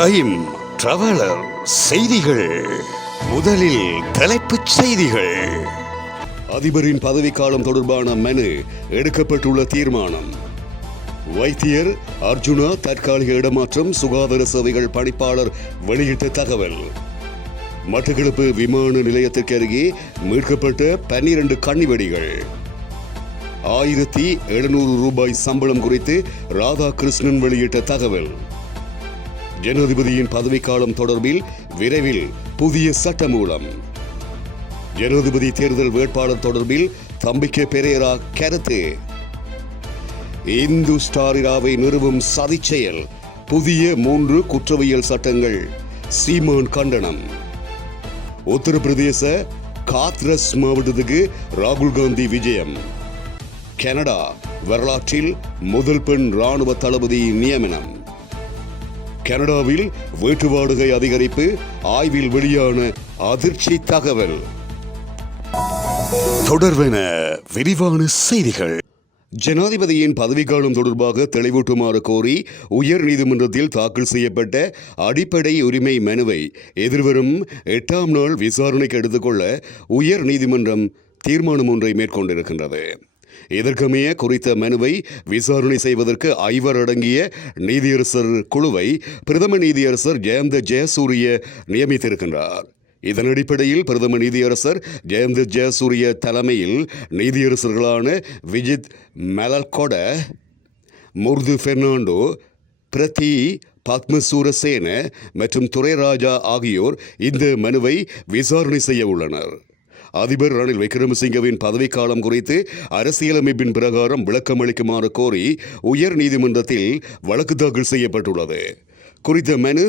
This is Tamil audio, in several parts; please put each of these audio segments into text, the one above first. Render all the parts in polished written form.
டைம் டிராவலர் செய்திகள். முதலில் தலைப்புச் செய்திகள். அதிபரின் பதவிக்காலம் தொடர்பான மனு எடுக்கப்பட்டுள்ள தீர்மானம். வைத்தியர் அர்ஜுனா தற்காலிக இடமாற்றம். சுகாதார சேவைகள் பணிப்பாளர் வெளியிட்ட தகவல். மட்டக்களப்பு விமான நிலையத்திற்கு அருகே மீட்கப்பட்ட 12 கண்ணிவெடிகள். 1700 ரூபாய் சம்பளம் குறித்து ராதாகிருஷ்ணன் வெளியிட்ட தகவல். ஜனாதிபதியின் பதவிக்காலம் தொடர்பில் விரைவில் புதிய சட்டமூலம். ஜனாதிபதி தேர்தல் வேட்பாளர் தொடர்பில் தம்பிக்கை பெரேரா கருத்து. இந்து ஸ்டாரிராவை நிறுவும் சதிச்செயல். புதிய 3 குற்றவியல் சட்டங்கள். சீமான் கண்டனம். உத்தரப்பிரதேச காத்ரஸ் மாவட்டத்துக்கு ராகுல் காந்தி விஜயம். கனடா வரலாற்றில் முதல் பெண் ராணுவ தளபதி நியமனம். கனடாவில் வீட்டு வாடகை அதிகரிப்பு. ஆய்வில் வெளியான அதிர்ச்சி தகவல். தொடர்வென விரிவான செய்திகள். ஜனாதிபதியின் பதவிக்காலம் தொடர்பாக தெளிவூட்டுமாறு கோரி உயர் நீதிமன்றத்தில் தாக்கல் செய்யப்பட்ட அடிப்படை உரிமை மனுவை எதிர்வரும் 8ஆம் நாள் விசாரணைக்கு எடுத்துக்கொள்ள உயர் நீதிமன்றம் தீர்மானம் ஒன்றை மேற்கொண்டிருக்கின்றது. இதற்கமைய குறித்த மனுவை விசாரணை செய்வதற்கு 5 அடங்கிய நீதியரசர் குழுவை பிரதம நீதியரசர் ஜெயந்த ஜெயசூரிய நியமித்திருக்கின்றார். இதன் அடிப்படையில் பிரதம நீதியரசர் ஜெயந்த ஜெயசூரிய தலைமையில் நீதியரசர்களான விஜித் மலல்கொட, முர்து பெர்னாண்டோ, பிரதி பத்மசூரசேன மற்றும் துரைராஜா ஆகியோர் இந்த மனுவை விசாரணை செய்ய உள்ளனர். அதிபர் ரணில் விக்ரமசிங்கவின் பதவிக்காலம் குறித்து அரசியலமைப்பின் பிரகாரம் விளக்கமளிக்குமாறு கோரி உயர் நீதிமன்றத்தில் வழக்கு தாக்கல் செய்யப்பட்டுள்ளது. குறித்த மனு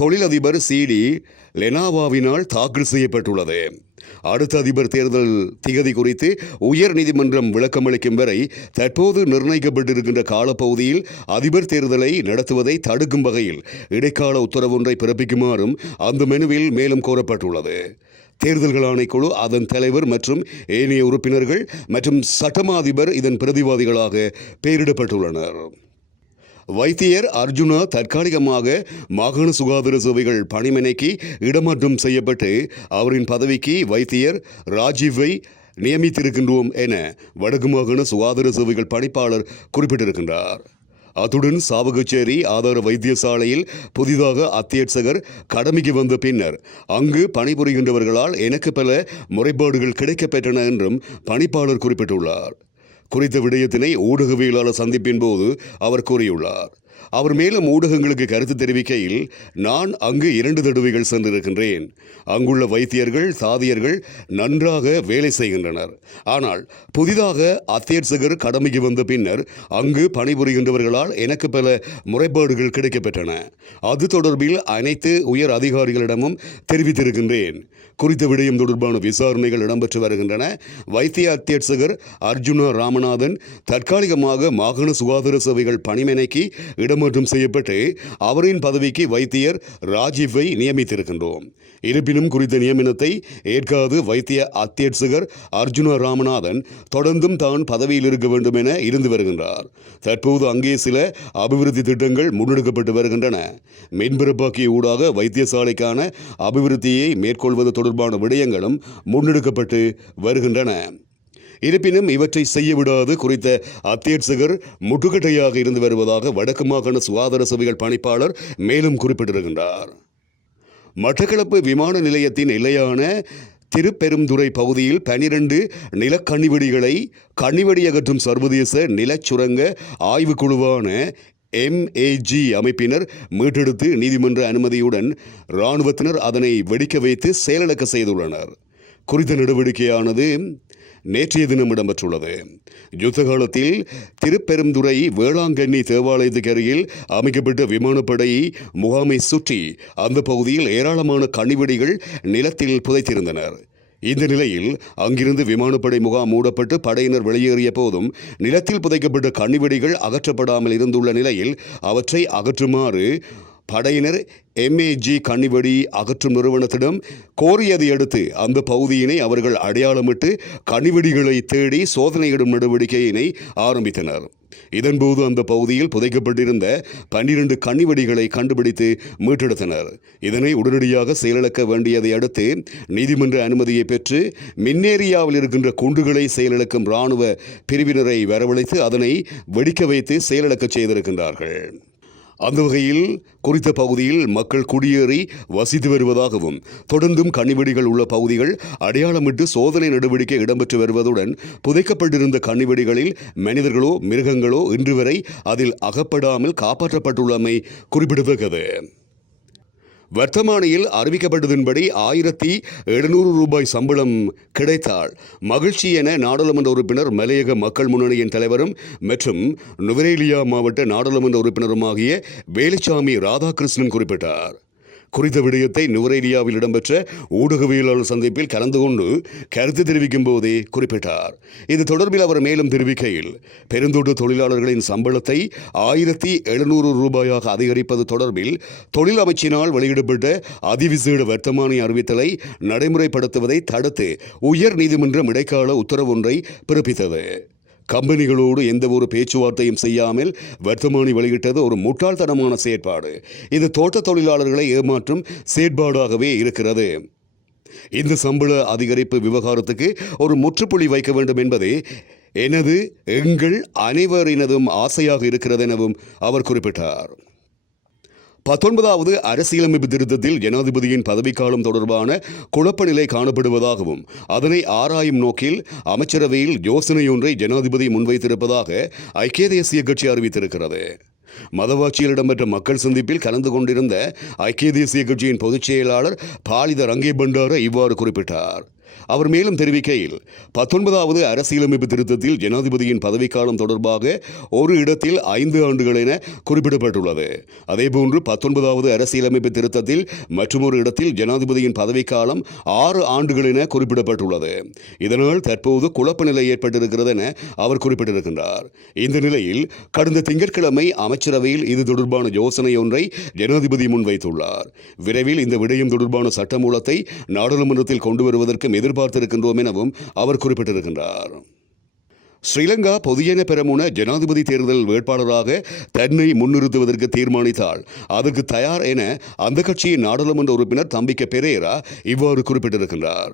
தொழிலதிபர் CD லெனாவாவினால் தாக்கல் செய்யப்பட்டுள்ளது. அடுத்த அதிபர் தேர்தல் திகதி குறித்து உயர் நீதிமன்றம் விளக்கமளிக்கும் வரை தற்போது நிர்ணயிக்கப்பட்டிருக்கின்ற காலப்பகுதியில் அதிபர் தேர்தலை நடத்துவதை தடுக்கும் வகையில் இடைக்கால உத்தரவு ஒன்றை பிறப்பிக்குமாறும் அந்த மனுவில் மேலும் கோரப்பட்டுள்ளது. தேர்தல்கள் ஆணைக்குழு, அதன் தலைவர் மற்றும் ஏனைய உறுப்பினர்கள் மற்றும் சட்டமா அதிபர் இதன் பிரதிவாதிகளாக பெயரிடப்பட்டுள்ளனர். வைத்தியர் அர்ஜுனா தற்காலிகமாக மாகாண சுகாதார சேவைகள் பணிமனைக்கு இடமாற்றம் செய்யப்பட்டு அவரின் பதவிக்கு வைத்தியர் ராஜீவை நியமித்திருக்கின்றோம் என வடக்கு மாகாண சுகாதார சேவைகள் பணிப்பாளர் குறிப்பிட்டிருக்கின்றார். அத்துடன் சாவகச்சேரி ஆதார வைத்தியசாலையில் புதிதாக அத்தியட்சகர் கடமைக்கு வந்த பின்னர் அங்கு பணிபுரிகின்றவர்களால் எனக்கு பல முறைப்பாடுகள் கிடைக்கப்பெற்றன என்றும் பணிப்பாளர் குறிப்பிட்டுள்ளார். குறித்த விடயத்தினை ஊடகவியலாளர் சந்திப்பின் போது அவர் கூறியுள்ளார். அவர் மேலும் ஊடகங்களுக்கு கருத்து தெரிவிக்கையில், நான் அங்கு 2 தடவைகள் சென்றிருக்கின்றேன். அங்குள்ள வைத்தியர்கள், தாதியர்கள் நன்றாக வேலை செய்கின்றனர். ஆனால் புதிதாக அத்தியட்சகர் கடமைக்கு வந்த பின்னர் அங்கு பணிபுரிகின்றவர்களால் எனக்கு பல முறைப்பாடுகள் கிடைக்கப்பெற்றன. அது தொடர்பில் அனைத்து உயர் அதிகாரிகளிடமும் தெரிவித்திருக்கின்றேன். குறித்த விடயம் தொடர்பான விசாரணைகள் இடம்பெற்று வருகின்றன. வைத்திய அத்தியட்சகர் அர்ஜுனா ராமநாதன் தற்காலிகமாக மாகாண சுகாதார சேவைகள் பணிமனைக்கு இடமாற்றம் செய்யப்பட்டு அவரின் பதவிக்கு வைத்தியர் ராஜீவை நியமித்திருக்கின்றோம். இருப்பினும் குறித்த நியமனத்தை ஏற்காது வைத்திய அத்தியட்சகர் அர்ஜுனா ராமநாதன் தொடர்ந்தும் தான் பதவியில் இருக்க வேண்டும் என இருந்து வருகின்றார். தற்போது அங்கே சில அபிவிருத்தி திட்டங்கள் முன்னெடுக்கப்பட்டு வருகின்றன. மின்பரப்பாக்கி ஊடாக வைத்தியசாலைக்கான அபிவிருத்தியை மேற்கொள்வது தொடர்பான விடயங்களும் முன்னெடுக்கப்பட்டு வருகின்றன. இருப்பினும் இவற்றை செய்யவிடாது குறித்த அத்தியட்சகர் முட்டுக்கட்டையாக இருந்து வருவதாக வடக்கு மாகாண சுகாதார சேவைகள் பணிப்பாளர் மேலும் குறிப்பிட்டிருக்கின்றார். மட்டக்களப்பு விமான நிலையத்தின் எல்லையான திருப்பெருந்துறை பகுதியில் 12 நிலக்கண்ணிவெடிகளை கண்ணிவெடி அகற்றும் சர்வதேச நிலச்சுரங்க ஆய்வுக்குழுவான MAG அமைப்பினர் மீட்டெடுத்து நீதிமன்ற அனுமதியுடன் இராணுவத்தினர் அதனை வெடிக்க வைத்து செயலிழக்க செய்துள்ளனர். குறித்த நடவடிக்கையானது நேற்றைய தினம் இடம்பெற்றுள்ளது. யுத்த காலத்தில் திருப்பெருந்துறை வேளாங்கண்ணி தேவாலயத்துக்கு அருகில் அமைக்கப்பட்ட விமானப்படை முகாமை சுற்றி அந்த பகுதியில் ஏராளமான கண்ணிவெடிகள் நிலத்தில் புதைத்திருந்தனர். இந்த நிலையில் அங்கிருந்து விமானப்படை முகாம் மூடப்பட்டு படையினர் வெளியேறிய போதும் நிலத்தில் புதைக்கப்பட்ட கண்ணிவெடிகள் அகற்றப்படாமல் இருந்துள்ள நிலையில் அவற்றை அகற்றுமாறு படையினர் MAG கண்ணிவெடி அகற்றும் நிறுவனத்திடம் கோரியதை அடுத்து அந்த பகுதியினை அவர்கள் அடையாளமிட்டு கண்ணிவெடிகளை தேடி சோதனையிடும் நடவடிக்கையினை ஆரம்பித்தனர். இதன்போது அந்த பகுதியில் புதைக்கப்பட்டிருந்த 12 கண்ணிவெடிகளை கண்டுபிடித்து மீட்டெடுத்தனர். இதனை உடனடியாக செயலிழக்க வேண்டியதை அடுத்து நீதிமன்ற அனுமதியை பெற்று மின்னேரியாவில் இருக்கின்ற குண்டுகளை செயலிழக்கும் இராணுவ பிரிவினரை வரவழைத்து அதனை வெடிக்க வைத்து செயலிழக்க செய்திருக்கின்றார்கள். அந்த வகையில் குறித்த பகுதியில் மக்கள் குடியேறி வசித்து வருவதாகவும் தொடர்ந்தும் கண்ணிவெடிகள் உள்ள பகுதிகள் அடையாளமிட்டு சோதனை நடவடிக்கை இடம்பெற்று வருவதுடன் புதைக்கப்பட்டிருந்த கண்ணிவெடிகளில் மனிதர்களோ மிருகங்களோ இன்று வரை அதில் அகப்படாமல் காப்பாற்றப்பட்டுள்ளமை குறிப்பிடத்தக்கது. வர்த்தமானியில் அறிவிக்கப்பட்டதன்படி 1700 ரூபாய் சம்பளம் கிடைத்தால் மகிழ்ச்சி என நாடாளுமன்ற உறுப்பினர் மலையக மக்கள் முன்னணியின் தலைவரும் மற்றும் நுவரேலியா மாவட்ட நாடாளுமன்ற உறுப்பினருமாகிய வேலுச்சாமி ராதாகிருஷ்ணன் குறிப்பிட்டார். குறித்த விடயத்தை நுவரேலியாவில் இடம்பெற்ற ஊடகவியலாளர் சந்திப்பில் கலந்து கொண்டு கருத்து தெரிவிக்கும் போதே குறிப்பிட்டார். இது தொடர்பில் அவர் மேலும் தெரிவிக்கையில், பெருந்தோட்ட தொழிலாளர்களின் சம்பளத்தை 1700 ரூபாயாக அதிகரிப்பது தொடர்பில் தொழில் அமைச்சினால் வெளியிடப்பட்ட அதிவிசேட வர்த்தமானி அறிவித்தலை நடைமுறைப்படுத்துவதை தடுத்து உயர் நீதிமன்றம் இடைக்கால உத்தரவு ஒன்றை பிறப்பித்தது. கம்பெனிகளோடு எந்த ஒரு பேச்சுவார்த்தையும் செய்யாமல் வர்த்தமானி வெளியிட்டது ஒரு முட்டாள்தனமான செயற்பாடு. இது தோட்ட தொழிலாளர்களை ஏமாற்றும் செயற்பாடாகவே இருக்கிறது. இந்த சம்பள அதிகரிப்பு விவகாரத்துக்கு ஒரு முற்றுப்புள்ளி வைக்க வேண்டும் என்பதே எங்கள் அனைவரினதும் ஆசையாக இருக்கிறது எனவும் அவர் குறிப்பிட்டார். 19வது அரசியலமைப்பு திருத்தத்தில் ஜனாதிபதியின் பதவிக்காலம் தொடர்பான குழப்ப நிலை காணப்படுவதாகவும் அதனை ஆராயும் நோக்கில் அமைச்சரவையில் யோசனையொன்றை ஜனாதிபதி முன்வைத்திருப்பதாக ஐக்கிய தேசிய கட்சி அறிவித்திருக்கிறது. மதவாட்சியில் இடம்பெற்ற மக்கள் சந்திப்பில் கலந்து கொண்டிருந்த ஐக்கிய தேசிய கட்சியின் பொதுச் செயலாளர் பாலித ரங்கே பண்டார இவ்வாறு குறிப்பிட்டார். அவர் மேலும் தெரிவிக்கையில், 19வது அரசியலமைப்பு திருத்தத்தில் ஜனாதிபதியின் பதவிக்காலம் தொடர்பாக ஒரு இடத்தில் 5 ஆண்டுகள் என குறிப்பிடப்பட்டுள்ளது. அதேபோன்று 19வது அரசியலமைப்பு திருத்தத்தில் மற்றொரு இடத்தில் ஜனாதிபதியின் பதவிக்காலம் 6 ஆண்டுகள் என குறிப்பிடப்பட்டுள்ளது. இதனால் தற்போது குழப்ப நிலை ஏற்பட்டிருக்கிறது என அவர் குறிப்பிட்டிருக்கின்றார். இந்த நிலையில் கடந்த திங்கட்கிழமை அமைச்சரவையில் இது தொடர்பான யோசனை ஒன்றை ஜனாதிபதி முன்வைத்துள்ளார். விரைவில் இந்த விடயம் தொடர்பான சட்டமூலத்தை நாடாளுமன்றத்தில் கொண்டு வருவதற்கு எதிர்பார்த்திருக்கின்றோம் எனவும் அவர் குறிப்பிட்டிருக்கின்றார். ஸ்ரீலங்கா பொதுஜன பெரமுன ஜனாதிபதி தேர்தல் வேட்பாளராக தன்னை முன்னிறுத்துவதற்கு தீர்மானித்தால் அதற்கு தயார் என அந்த கட்சியின் நாடாளுமன்ற உறுப்பினர் தம்பிக்க பெரேரா இவ்வாறு குறிப்பிட்டிருக்கின்றார்.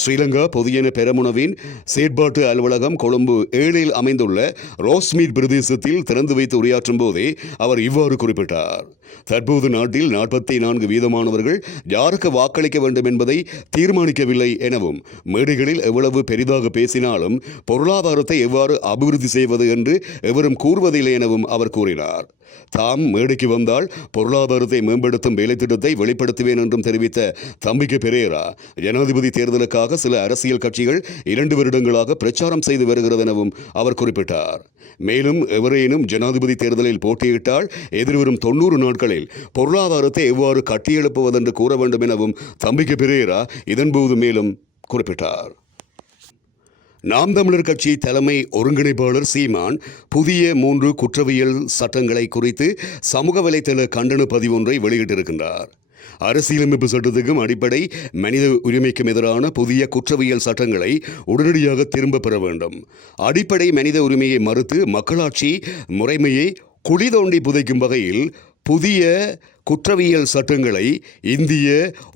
ஸ்ரீலங்கா பொதுஜன பெரமுனவின் செயற்பாட்டு அலுவலகம் கொழும்பு 7 அமைந்துள்ள ரோஸ்மீட் பிரதேசத்தில் திறந்து வைத்து உரையாற்றும் போதே அவர் இவ்வாறு குறிப்பிட்டார். தற்போது நாட்டில் 44 வீதமானவர்கள் யாருக்கு வாக்களிக்க வேண்டும் என்பதை தீர்மானிக்கவில்லை எனவும் மேடைகளில் எவ்வளவு பெரிதாக பேசினாலும் பொருளாதாரத்தை எவ்வாறு அபிவிருத்தி செய்வது என்று எவரும் கூறுவதில்லை எனவும் அவர் கூறினார். தாம் மேடைக்கு வந்தால் பொருளாதாரத்தை மேம்படுத்தும் வேலைத்திட்டத்தை வெளிப்படுத்துவேன் என்றும் தெரிவித்த தம்பிக்க பெரேரா, ஜனாதிபதி தேர்தலுக்காக சில அரசியல் கட்சிகள் 2 வருடங்களாக பிரச்சாரம் செய்து வருகிறது எனவும் அவர் குறிப்பிட்டார். மேலும் எவரேனும் ஜனாதிபதி தேர்தலில் போட்டியிட்டால் எதிர்வரும் 90 நாட்களில் பொருளாதாரத்தை எவ்வாறு கட்டியெழுப்புவதென்று கூற வேண்டும் எனவும் தம்பிக்க பெரேரா இதன்போது மேலும் குறிப்பிட்டார். நாம் தமிழர் கட்சி தலைமை ஒருங்கிணைப்பாளர் சீமான் புதிய 3 குற்றவியல் சட்டங்களை குறித்து சமூக வலைதள கண்டன பதிவொன்றை வெளியிட்டிருக்கின்றார். அரசியலமைப்பு சட்டத்துக்கும் அடிப்படை மனித உரிமைக்கும் எதிரான புதிய குற்றவியல் சட்டங்களை உடனடியாக திரும்ப பெற வேண்டும். அடிப்படை மனித உரிமையை மறுத்து மக்களாட்சி முறைமையை குழி தோண்டி புதைக்கும் வகையில் புதிய குற்றவியல் சட்டங்களை இந்திய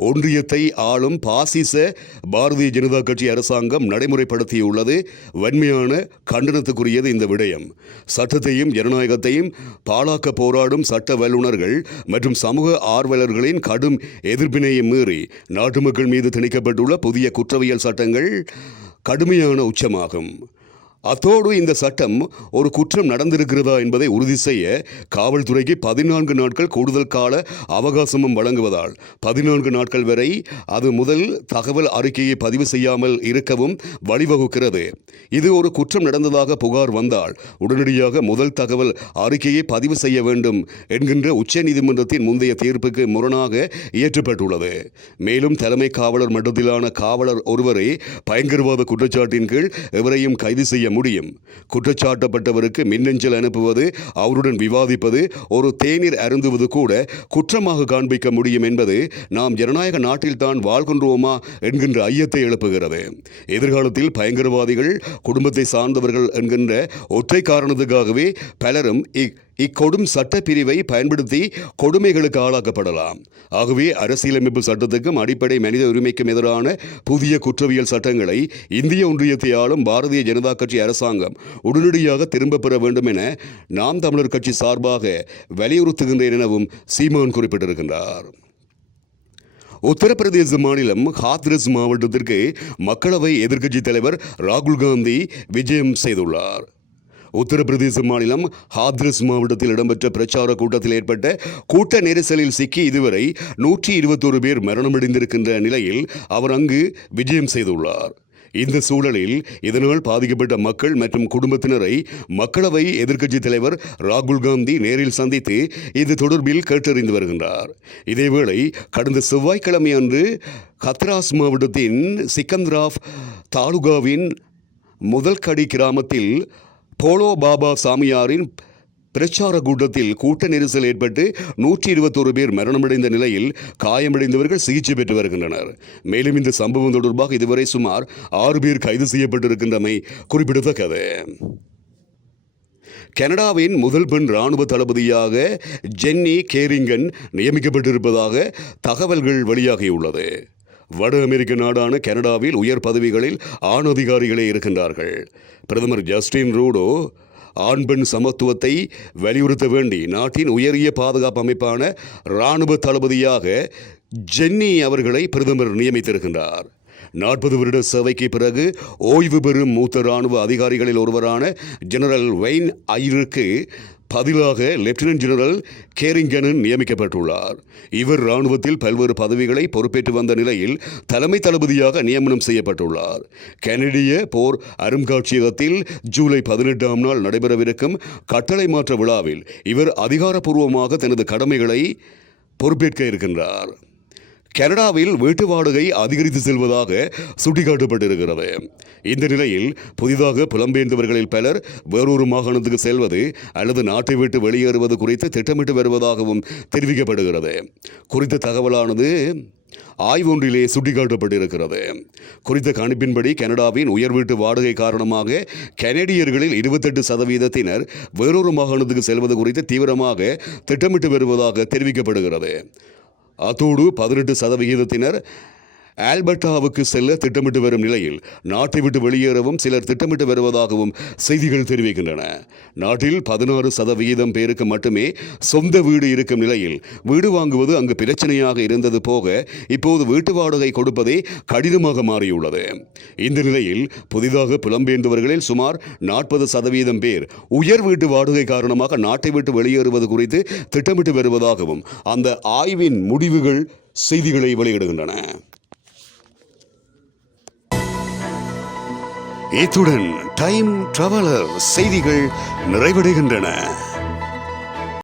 ஒன்றியத்தை ஆளும் பாசிச பாரதிய ஜனதா கட்சி அரசாங்கம் நடைமுறைப்படுத்தியுள்ளது வன்மையான கண்டனத்துக்குரியது. இந்த விடயம் சட்டத்தையும் ஜனநாயகத்தையும் பாழாக்க போராடும் சட்ட வல்லுநர்கள் மற்றும் சமூக ஆர்வலர்களின் கடும் எதிர்ப்பினையும் மீறி நாட்டு மக்கள் மீது திணிக்கப்பட்டுள்ள புதிய குற்றவியல் சட்டங்கள் கடுமையான உச்சமாகும். அத்தோடு இந்த சட்டம் ஒரு குற்றம் நடந்திருக்கிறதா என்பதை உறுதி செய்ய காவல்துறைக்கு 14 நாட்கள் கூடுதல் கால அவகாசமும் வழங்குவதால் 14 நாட்கள் வரை அது முதல் தகவல் அறிக்கையை பதிவு செய்யாமல் இருக்கவும் வழிவகுக்கிறது. இது ஒரு குற்றம் நடந்ததாக புகார் வந்தால் உடனடியாக முதல் தகவல் அறிக்கையை பதிவு செய்ய வேண்டும் என்கின்ற உச்சநீதிமன்றத்தின் முந்தைய தீர்ப்புக்கு முரணாக இயற்றப்பட்டுள்ளது. மேலும் தலைமை காவலர் மட்டத்திலான காவலர் ஒருவரை பயங்கரவாத குற்றச்சாட்டின் கீழ் எவரையும் கைது செய்ய முடியும். குற்றச்சாட்டப்பட்டவருக்கு மின்னஞ்சல் அனுப்புவது, அவருடன் விவாதிப்பது, ஒரு தேநீர் அருந்துவது கூட குற்றமாக காண்பிக்க முடியும் என்பது நாம் ஜனநாயக நாட்டில்தான் வாழ்கின்றோமா என்கின்ற ஐயத்தை எழுப்புகிறது. எதிர்காலத்தில் பயங்கரவாதிகள் குடும்பத்தை சார்ந்தவர்கள் என்கின்ற ஒற்றை காரணத்துக்காகவே பலரும் இக்கொடும் சட்டப்பிரிவை பயன்படுத்தி கொடுமைகளுக்கு ஆளாக்கப்படலாம். ஆகவே அரசியலமைப்பு சட்டத்துக்கும் அடிப்படை மனித உரிமைக்கும் எதிரான புதிய குற்றவியல் சட்டங்களை இந்திய ஒன்றியத்தை ஆளும் பாரதிய ஜனதா கட்சி அரசாங்கம் உடனடியாக திரும்பப் பெற வேண்டும் என நாம் தமிழர் கட்சி சார்பாக வலியுறுத்துகின்றேன் எனவும் சீமான் குறிப்பிட்டிருக்கின்றார். உத்தரப்பிரதேச மாநிலம் ஹாத்ரஸ் மாவட்டத்திற்கு மக்களவை எதிர்க்கட்சித் தலைவர் ராகுல் காந்தி விஜயம் செய்துள்ளார். உத்தரப்பிரதேச மாநிலம் ஹாத்ரஸ் மாவட்டத்தில் இடம்பெற்ற பிரச்சார கூட்டத்தில் ஏற்பட்ட கூட்ட நெரிசலில் சிக்கி இதுவரை 121 பேர் மரணமடைந்திருக்கின்ற நிலையில் அவர் அங்கு விஜயம் செய்துள்ளார். இந்த சூழலில் இதனால் பாதிக்கப்பட்ட மக்கள் மற்றும் குடும்பத்தினரை மக்களவை எதிர்க்கட்சித் தலைவர் ராகுல் காந்தி நேரில் சந்தித்து இது தொடர்பில் கேட்டறிந்து வருகின்றார். இதேவேளை கடந்த செவ்வாய்க்கிழமை அன்று ஹத்ராஸ் மாவட்டத்தின் சிக்கந்தராஃப் தாலுகாவின் முதல்கடி கிராமத்தில் போலோ பாபா சாமியாரின் பிரச்சார கூட்டத்தில் கூட்ட நெரிசல் ஏற்பட்டு 121 பேர் மரணமடைந்த நிலையில் காயமடைந்தவர்கள் சிகிச்சை பெற்று வருகின்றனர். மேலும் இந்த சம்பவம் தொடர்பாக இதுவரை சுமார் 6 பேர் கைது செய்யப்பட்டிருக்கின்றமை குறிப்பிடத்தக்கது. கனடாவின் முதல் பெண் இராணுவ தளபதியாக ஜென்னி கேரிங்கன் நியமிக்கப்பட்டிருப்பதாக தகவல்கள் வெளியாகியுள்ளது. வட அமெரிக்க நாடான கனடாவில் உயர் பதவிகளில் ஆண் அதிகாரிகளே இருக்கின்றார்கள். பிரதமர் ஜஸ்டின் ட்ரூடோ ஆண் பெண் சமத்துவத்தை வலியுறுத்த வேண்டி நாட்டின் உயரிய பாதுகாப்பு அமைப்பான இராணுவ தளபதியாக ஜென்னி அவர்களை பிரதமர் நியமித்திருக்கின்றார். 40 வருட சேவைக்கு பிறகு ஓய்வு பெறும் மூத்த இராணுவ அதிகாரிகளில் ஒருவரான ஜெனரல் வெய்ன் ஐருக்கு பதிலாக லெப்டினன்ட் ஜெனரல் கேரிங்கன் நியமிக்கப்பட்டுள்ளார். இவர் இராணுவத்தில் பல்வேறு பதவிகளை பொறுப்பேற்று வந்த நிலையில் தலைமை தளபதியாக நியமனம் செய்யப்பட்டுள்ளார். கனடிய போர் அருங்காட்சியகத்தில் ஜூலை 18ஆம் நாள் நடைபெறவிருக்கும் கட்டளை மாற்ற விழாவில் இவர் அதிகாரப்பூர்வமாக தனது கடமைகளை பொறுப்பேற்க இருக்கின்றார். கனடாவில் வீட்டு வாடகை அதிகரித்து செல்வதாக சுட்டிக்காட்டப்பட்டிருக்கிறது. இந்த நிலையில் புதிதாக புலம்பெயர்ந்தவர்களில் பலர் வேறொரு மாகாணத்துக்கு செல்வது அல்லது நாட்டை விட்டு வெளியேறுவது குறித்து திட்டமிட்டு வருவதாகவும் தெரிவிக்கப்படுகிறது. குறித்த தகவலானது ஆய்வொன்றிலே சுட்டிக்காட்டப்பட்டிருக்கிறது. குறித்த கணிப்பின்படி கனடாவின் உயர் வீட்டு வாடகை காரணமாக கனடியர்களில் 28% வேறொரு மாகாணத்துக்கு செல்வது குறித்து தீவிரமாக திட்டமிட்டு வருவதாக தெரிவிக்கப்படுகிறது. அத்தோடு 18% ஆல்பர்டாவுக்கு செல்ல திட்டமிட்டு வரும் நிலையில் நாட்டை விட்டு வெளியேறவும் சிலர் திட்டமிட்டு வருவதாகவும் செய்திகள் தெரிவிக்கின்றன. நாட்டில் 16% பேருக்கு மட்டுமே சொந்த வீடு இருக்கும் நிலையில் வீடு வாங்குவது அங்கு பிரச்சனையாக இருந்தது போக இப்போது வீட்டு வாடகை கொடுப்பதே கடினமாக மாறியுள்ளது. இந்த நிலையில் புதிதாக புலம்பெயர்ந்தவர்களில் சுமார் 40% பேர் உயர் வீட்டு வாடகை காரணமாக நாட்டை விட்டு வெளியேறுவது குறித்து திட்டமிட்டு வருவதாகவும் அந்த ஆய்வின் முடிவுகள் செய்திகளை வெளியிடுகின்றன. இத்துடன் டைம் டிராவலர் செய்திகள் நிறைவடைகின்றன.